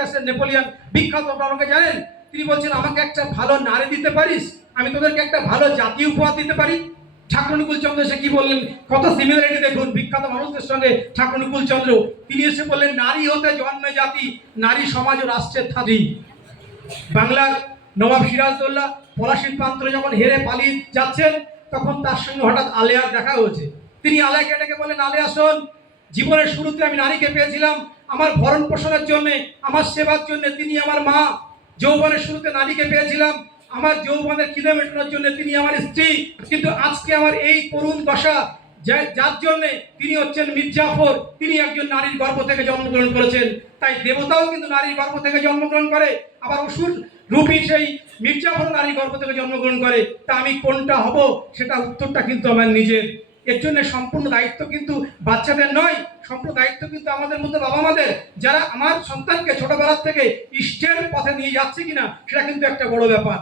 ইতিহাসের নেপোলিয়ন বিখ্যাত, আমাকে জানেন, তিনি বলছেন আমাকে একটা ভালো নারী দিতে পারিস, আমি তোদেরকে একটা ভালো জাতি উপহার দিতে পারি। ঠাকুর অনুকূল চন্দ্র এসে কি বললেন, কত সিমিলারিটি দেখুন বিখ্যাত মানুষদের সঙ্গে ঠাকুর অনুকূল চন্দ্র। তিনি এসে বললেন নারী হতে জন্মে জাতি, নারী সমাজ ও রাষ্ট্রের থাকি। বাংলার নবাব সিরাজদৌল্লা পলাশীর প্রান্তরে যখন হেরে পালিয়ে যাচ্ছেন, তখন তার সঙ্গে হঠাৎ আলেয়ার দেখা হয়েছে। তিনি আলেয়াকে ডেকে বলেন, আলেয়া শোন, জীবনের শুরুতে আমি নারীকে পেয়েছিলাম আমার ভরণ পোষণের জন্য, আমার সেবার জন্য, তিনি আমার মা। যৌবনের শুরুতে নারীকে পেয়েছিলাম আমার যৌবনের খিদে মেটানোর জন্য, তিনি আমার স্ত্রী। কিন্তু আজকে আমার এই করুণ দশা, যার জন্য তিনি হচ্ছেন মীর জাফর, তিনি একজন নারীর গর্ভ থেকে জন্মগ্রহণ করেছেন। তাই দেবতাও কিন্তু নারীর গর্ভ থেকে জন্মগ্রহণ করে, আবার অসুর রূপী সেই মীর জাফর নারীর গর্ভ থেকে জন্মগ্রহণ করে। তা আমি কোনটা হব, সেটা উত্তরটা কিন্তু আমার নিজের। এর জন্য সম্পূর্ণ দায়িত্ব কিন্তু বাচ্চাদের নয়, সম্পূর্ণ দায়িত্ব কিন্তু আমাদের মধ্যে বাবা মাদের, যারা আমার সন্তানকে ছোটবেলার থেকে ইষ্টের পথে নিয়ে যাচ্ছে কিনা, সেটা কিন্তু একটা বড় ব্যাপার।